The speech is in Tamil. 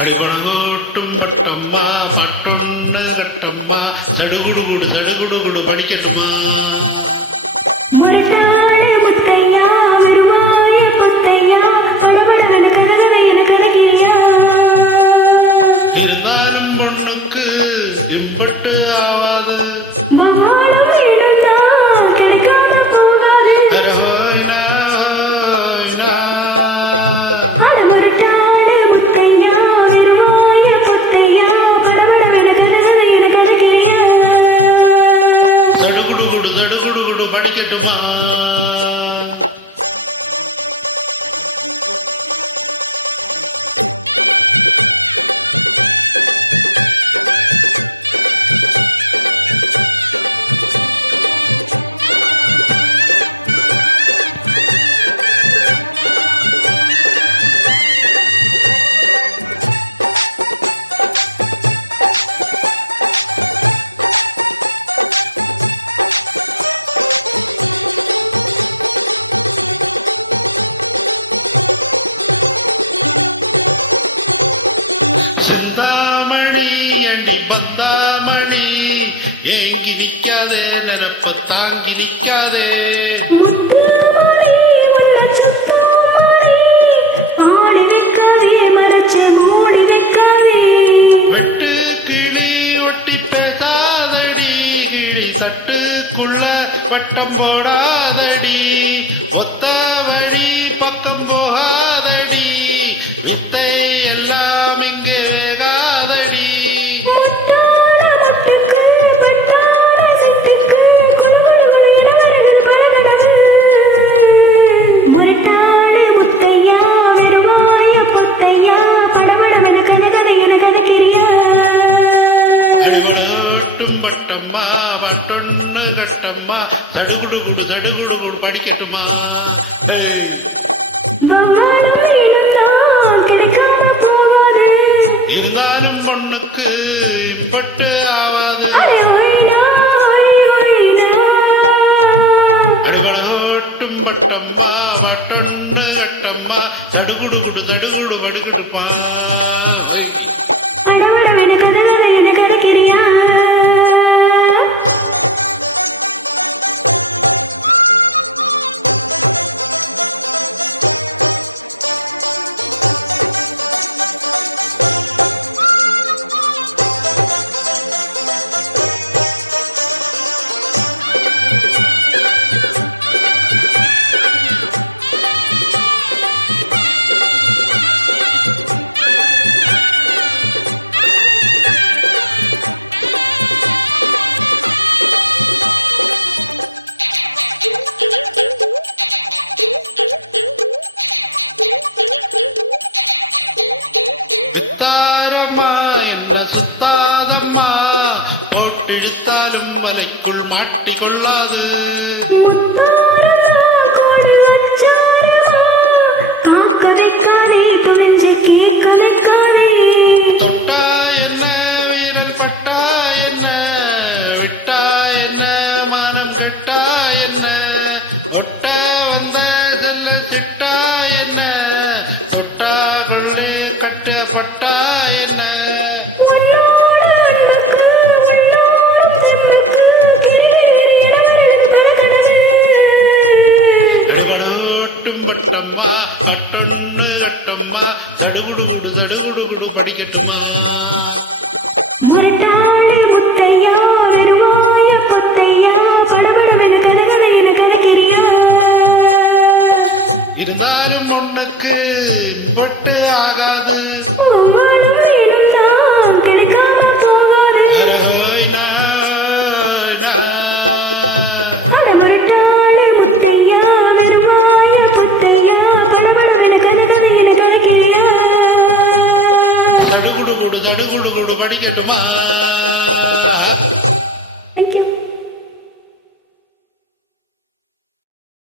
அடிபடகோட்டும் பட்டம்மா பட்டொன்னு கட்டம்மா சடுகுடுகுடு சடுகுடுகுடு படிக்கட்டுமா? முரட்டாளே முத்தையா வருவாய பொத்தையா படபடவென கதகதையென கதகிரியா இருந்தாலும் பொண்ணுக்கு இம்பட்டு ஆவாது பவாளம் இருந்தா கிடைக்காம போகாது அரஹோய்னா ஹோய்னா. அட முரட்டாளே முத்தையா வருவாய பொத்தையா படபடவென கதகதையென கதகிரியா சடுகுடுகுடு சடுகுடுகுடு படிக்கட்டுமா? சிந்தாமணி அண்டி பந்தாமணி ஏங்கி நிக்காதே நினப்ப தாங்கி நிக்காதே முத்துமணி உள்ள சுத்தமணி ஆடி வைக்காதே மறைச்சு மூடி வைக்காதே வெட்டு கிளி ஒட்டி பேசாதடி கிளி சட்டுக்குள்ள வட்டம் போடாதடி ஒத்த வழி பக்கம் போகாதடி வித்தை எல்லாம் இங்கே வேகாதடி முட்டாள முட்டுக்கு பட்டாள சிட்டுக்கு குழுகுழுகுழு என வருகிறது பலகடவு முரட்டாளே முத்தையா வருவாய பொத்தையா படபடவென கதகதையென கதகிரியா அடிபடோட்டும் பட்டம்மா பட்டொன்னு கட்டம்மா சடுகுடுகுடு சடுகுடுகுடு படிக்கட்டுமா? ஏய், பவாளம் இருந்தால் கிடைக்காம போகாது இருந்தாலும் பொண்ணுக்கு இம்பட்டு ஆவாது அரே ஒய்னா ஒய்னா அடிபடோட்டும் பட்டம்மா பட்டொன்னு கட்டம்மா சடுகுடுகுடு சடுகுடு படிக்கட்டுமா? ஓய். படபடவென கதகதையென கதகிரியா வித்தாரம்மா என்ன சுத்தாதம்மா போட்டிழுத்தாலும் வலைக்குள் மாட்டிக்கொள்ளாது முத்தாரமா கோடு வச்சாரமா காக்க வைக்காதே துணிஞ்சு கேட்க வைக்காதே தொட்டா என்ன வீரல் பட்டா என்ன விட்டா என்ன மானம் கெட்டா என்ன ஒட்ட வந்த செல்ல சிட்டா என்ன தொட்டா கொள்ளே கட்டப்பட்டா என்ன உன்னோட அன்புக்கு உள்ளோடும் தெம்புக்கு கிரிகிரி என வருகிறது பலகடவு அடிபடோட்டும் பட்டம்மா கட்டொன்னு கட்டம்மா சடுகுடுகுடு சடுகுடுகுடு படிக்கட்டுமா? முரட்டாளே முத்தையா வருவாய பொத்தையா படபடவென கதகதையென கதகிரியா இருந்தாலும் உனக்கு இம்பட்டு ஆகாது ஒவ்வாளும் வேணும் தான் கிடைக்காம போகாது அரஹோய்னா ஹோய்னா. அட முரட்டாளே முத்தையா வருவாய பொத்தையா படபடவென கதகதையென கதகிரியா சடுகுடுகுடு சடுகுடுகுடு படிக்கட்டுமா? தேங்க்யூ.